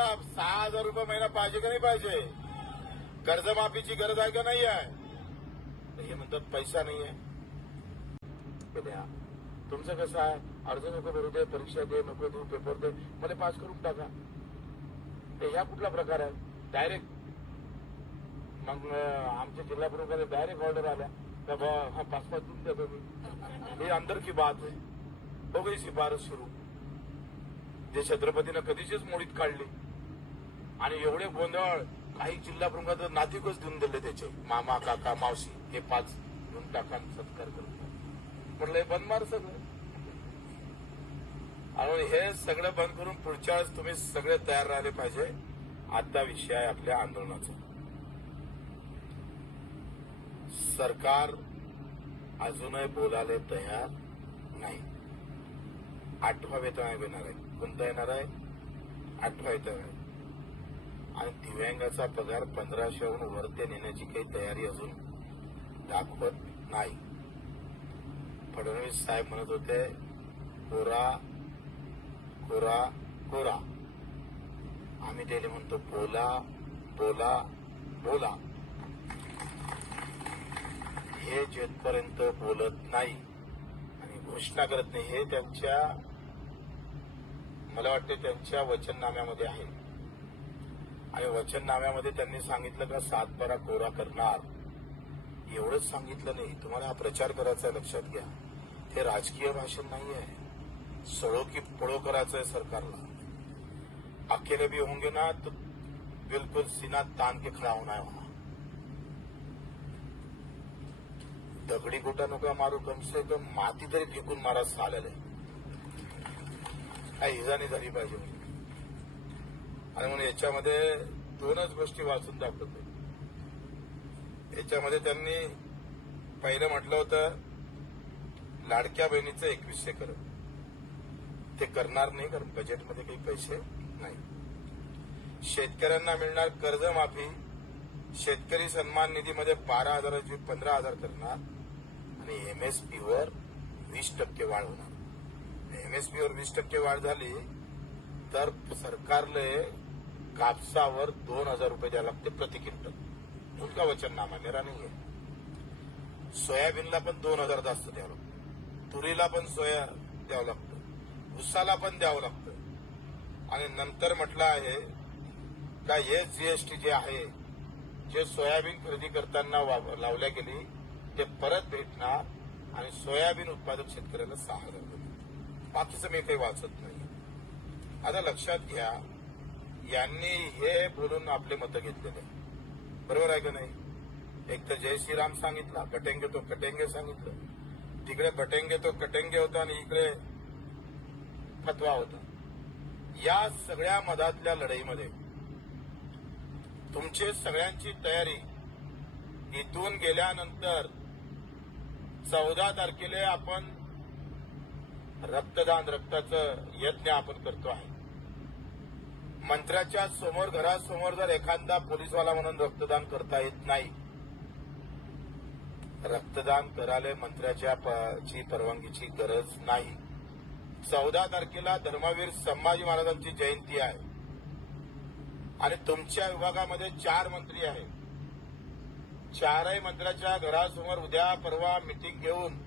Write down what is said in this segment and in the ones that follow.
तुम्हाला सहा हजार रुपये महिना पाहिजे का नाही पाहिजे? कर्जमाफीची गरज आहे का नाही आहे? हे म्हणतात पैसा नाही आहे. ते द्या. तुमचं कसं आहे? अर्ज नको भरू दे परीक्षा दे नको देऊ पेपर दे. मला पास करून टाका. ते ह्या कुठला प्रकार आहे? डायरेक्ट मग आमच्या जिल्हा प्रमुखाने डायरेक्ट ऑर्डर आल्या. तर बा हा पास पाच देऊन द्या तुम्ही हे अंदर की बात आहे. हो गई शिफारस सुरू. जे छत्रपतीनं कधीचीच मोडीत काढली. आणि एवढे गोंधळ काही जिल्हा प्रमुखात नातिकच देऊन दिले त्याचे. मामा काका मावशी हे पाच घेऊन टाका सत्कार करतो म्हटलं हे बंद मार सगळं. आणि हे सगळं बंद करून पुढच्या वेळेस तुम्ही सगळे तयार राहिले पाहिजे. आता विषय आहे आपल्या आंदोलनाचा. सरकार अजूनही बोलायला तयार नाही. आठवा वेतन आयोग येणार आहे. कोणता येणार आहे? आठवा वेतन आहे आणि दिव्यांगाचा पगार पंधराशेहून वरते नेण्याची काही तयारी अजून दाखवत नाही. फडणवीस साहेब म्हणत होते कोरा कोरा कोरा. आम्ही त्याला म्हणतो बोला बोला बोला. हे जेथपर्यंत बोलत नाही आणि घोषणा करत नाही हे त्यांच्या मला वाटते त्यांच्या वचननाम्यामध्ये आहे. आणि वचननाम्यामध्ये त्यांनी सांगितलं का सातबारा कोरा करणार. एवढंच सांगितलं नाही. तुम्हाला हा प्रचार करायचा लक्षात घ्या. हे राजकीय भाषण नाही आहे सळो की पळो करायचं आहे सरकारला. अकेले भी होंगे ना तो बिल्कुल सीना तान के खड़ा होना है वहां दगडी गोटा नका मारू कम से कम माती तरी फेकून मारा चालेल काय नाही झाली पाहिजे. आणि म्हणून याच्यामध्ये दोनच गोष्टी वाचून दाखवतो याच्यामध्ये त्यांनी पहिलं म्हटलं होतं लाडक्या बहिणीचं एकवीसशे कर ते करणार नाही कारण बजेटमध्ये काही पैसे नाही. शेतकऱ्यांना मिळणार कर्जमाफी शेतकरी सन्मान निधीमध्ये बारा हजाराची पंधरा हजार करणार आणि एमएसपीवर वीस टक्के वाढ होणार. एमएसपीवर वीस टक्के वाढ झाली तर सरकारले कापसावर दोन हजार रुपये द्यावे लागते प्रति क्विंटल. उनका वचननामा मेरा नाही आहे. सोयाबीनला पण दोन हजार जास्त द्यावं लागतं. तुरीला पण सोया द्यावं लागतं. उसाला पण द्यावं लागतं. आणि नंतर म्हटलं आहे का हे जीएसटी जे आहे जे सोयाबीन खरेदी करताना लावल्या गेली ते परत भेटणार आणि सोयाबीन उत्पादक शेतकऱ्याला सहा हजार बाकीचं मी काही वाचत नाही. आता लक्षात घ्या यांनी हे बोलून आपले मतं घेतलेले. बरोबर आहे का नाही? एक तर जय श्रीराम सांगितला कटेंगे तो कटेंगे सांगितलं. तिकडे कटेंगे तो कटेंगे होता आणि इकडे फतवा होता. या सगळ्या मधातल्या लढाईमध्ये तुमची सगळ्यांची तयारी इथून गेल्यानंतर चौदा तारखेला आपण रक्तदान रक्ताचं यज्ञ आपण करतो आहे. मंत्र्याच्या समोर घरासमोर जर एखादा पोलीसवाला म्हणून रक्तदान करता येत नाही. रक्तदान करायला मंत्र्याच्या ची परवानगीची गरज नाही. चौदा तारखेला धर्मवीर संभाजी महाराजांची जयंती आहे. आणि तुमच्या विभागामध्ये चार मंत्री आहेत. चारही मंत्र्याच्या घरासमोर उद्या परवा मिटिंग घेऊन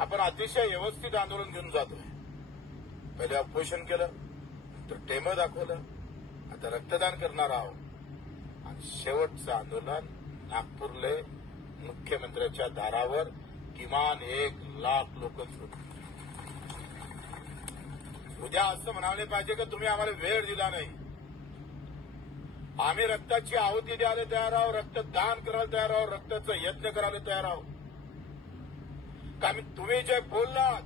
आपण अतिशय व्यवस्थित आंदोलन घेऊन जातोय. पहिले उपोषण केलं. तो टेम दाखवलं. आता रक्तदान करणार आहोत. आणि शेवटचं आंदोलन नागपूरले मुख्यमंत्र्याच्या दारावर किमान एक लाख लोक उद्या असं म्हणाले पाहिजे की तुम्ही आम्हाला वेळ दिला नाही? आम्ही रक्ताची आहुती द्यायला तयार आहोत रक्तदान करायला तयार आहोत रक्ताचं यत्न करायला तयार आहोत. का आम्ही तुम्ही जे बोललात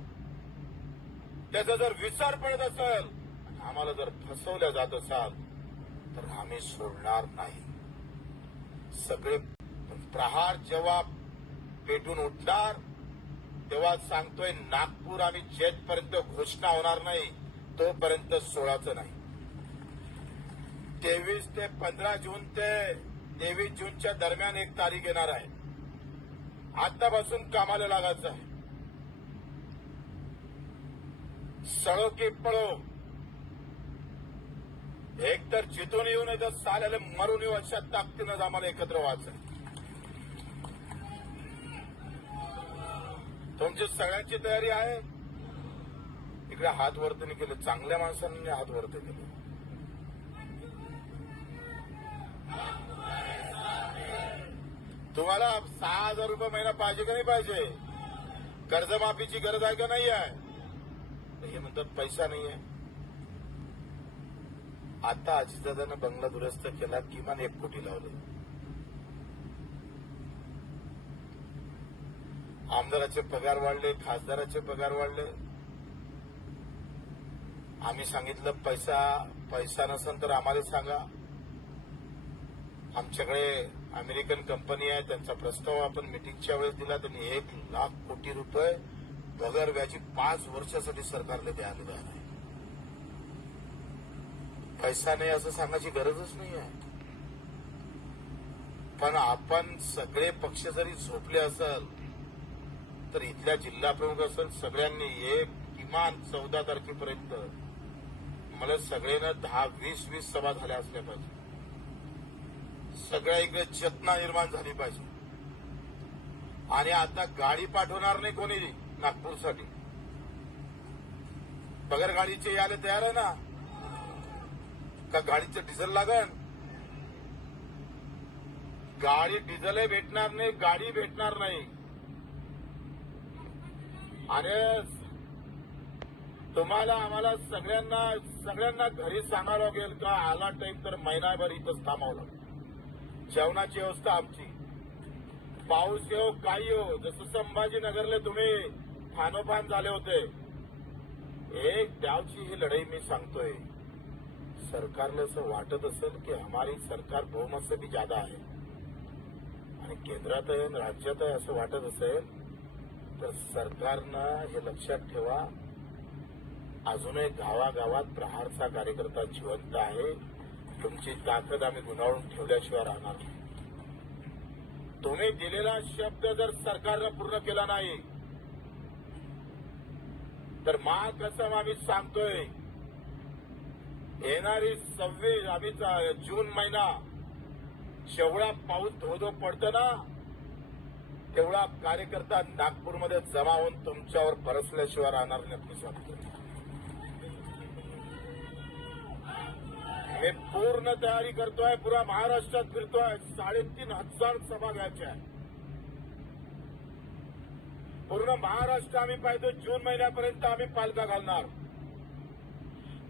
त्याचा जर विचार पडत असेल आम्हाला जर फसवल्या जात असाल तर आम्ही सोडणार नाही. सगळे प्रहार जेव्हा पेटून उठणार तेव्हा सांगतोय नागपूर आम्ही जेथपर्यंत घोषणा होणार नाही तोपर्यंत सोडायचं नाही. तेवीस ते पंधरा जून ते तेवीस जूनच्या दरम्यान एक तारीख येणार आहे. आतापासून कामाला लागायचं आहे. सळो की पळो. एक तर जिथून येऊ नये तर साल्याला मरून येऊ अशा ताकदीनं आम्हाला एकत्र व्हायचं तुमची सगळ्यांची तयारी आहे? इकडे हात वरती केलं चांगल्या माणसांनी हात केलं. तुम्हाला सहा हजार रुपये महिना पाहिजे का नाही पाहिजे? कर्जमाफीची गरज आहे का नाही आहे? हे म्हणतात पैसा नाही आहे. आता अजितदादानं बंगला दुरुस्त केला किमान एक कोटी लावले. आमदाराचे पगार वाढले खासदाराचे पगार वाढले. आम्ही सांगितलं पैसा पैसा नसेल तर आम्हाला सांगा. आमच्याकडे अमेरिकन कंपनी आहे त्यांचा प्रस्ताव आपण मिटिंगच्या वेळेस दिला त्यांनी एक लाख कोटी रुपये पगार व्याजी पाच वर्षासाठी सरकारला द्यायला द्यायला आहे पैसा नाही असं सांगायची गरजच नाही आहे. पण आपण सगळे पक्ष जरी झोपले असल तर इथल्या जिल्हा प्रमुख असेल सगळ्यांनी एक किमान चौदा तारखेपर्यंत मला सगळ्यांना दहा वीस वीस सभा झाल्या असल्या पाहिजे. सगळ्या इकडे चेतना निर्माण झाली पाहिजे. आणि आता गाडी पाठवणार नाही कोणी नागपूरसाठी. बगर गाडीचे यायला तयार आहे ना? का गाडीचं डिझेल लागण गाडी डिझेलही भेटणार नाही गाडी भेटणार नाही. अरे तुम्हाला आम्हाला सगळ्यांना सगळ्यांना घरी सांगावं लागेल का? आला टाईम तर महिनाभर इथंच थांबावं लागेल. जेवणाची व्यवस्था आमची. पाऊस येऊ काही येऊ जसं संभाजीनगरले तुम्ही फानोफान झाले होते. एक द्यावची ही लढाई मी सांगतोय. सरकारला असं वाटत असेल की हमारी सरकार बहुमत से भी ज्यादा आहे. आणि केंद्रात आहे आणि राज्यात आहे असं वाटत असेल तर सरकारनं हे लक्षात ठेवा अजूनही गावागावात प्रहारचा कार्यकर्ता जिवंत आहे. तुमची ताकद आम्ही गुणावून ठेवल्याशिवाय राहणार नाही. तुम्ही दिलेला शब्द जर सरकारनं पूर्ण केला नाही तर कसम आम्ही सांगतोय? येणारी सव्वीस आम्ही जून महिना जेवढा पाऊस धोधो पडतो ना तेवढा कार्यकर्ता नागपूरमध्ये जमा होऊन तुमच्यावर बरसल्याशिवाय राहणार नाही आपली मी पूर्ण तयारी करतोय पुरा महाराष्ट्रात फिरतोय साडेतीन हजार सभा घ्यायच्या पूर्ण महाराष्ट्र आम्ही पाहिजे जून महिन्यापर्यंत आम्ही पालका घालणार.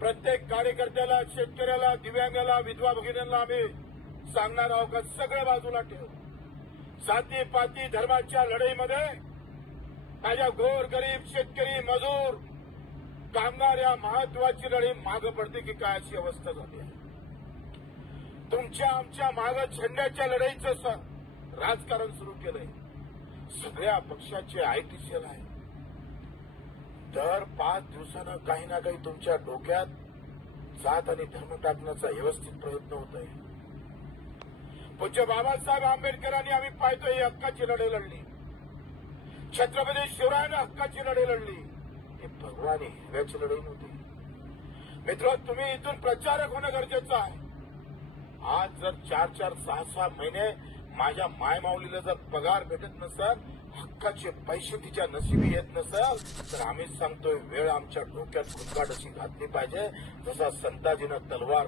प्रत्येक कार्यकर्त्याला शेतकऱ्याला दिव्यांगाला विधवा भगिनींना आम्ही सांगणार आहोत का सगळं बाजूला ठेव. जाती पाती धर्माच्या लढाईमध्ये माझ्या गोर गरीब शेतकरी मजूर कामगार या महत्वाची लढाई मागं पडते की काय अशी अवस्था झाली आहे. तुमच्या आमच्या मागं झेंड्याच्या लढाईचं राजकारण सुरू केलंय. सगळ्या पक्षाचे आयटीसीएल आहे. दर पाच दिवसानं काही ना काही तुमच्या डोक्यात जात आणि धर्म टाकण्याचा व्यवस्थित प्रयत्न होत आहे पूज्य बाबासाहेब आंबेडकरांनी आम्ही पाहतोय ही हक्काची लढाई लढली. छत्रपती शिवरायानं हक्काची लढाई लढली. ही भगवान हिव्याची लढाई नव्हती. मित्र तुम्ही इथून प्रचारक होणं गरजेचं आहे. आज जर चार चार सहा सहा महिने माझ्या मायमाऊलीला जर पगार भेटत नसेल हक्काचे पैसे तिच्या नशिबी येत नसाल तर आम्हीच सांगतोय वेळ आमच्या डोक्यात गुटकाट अशी घातली पाहिजे जसा संताजीनं तलवार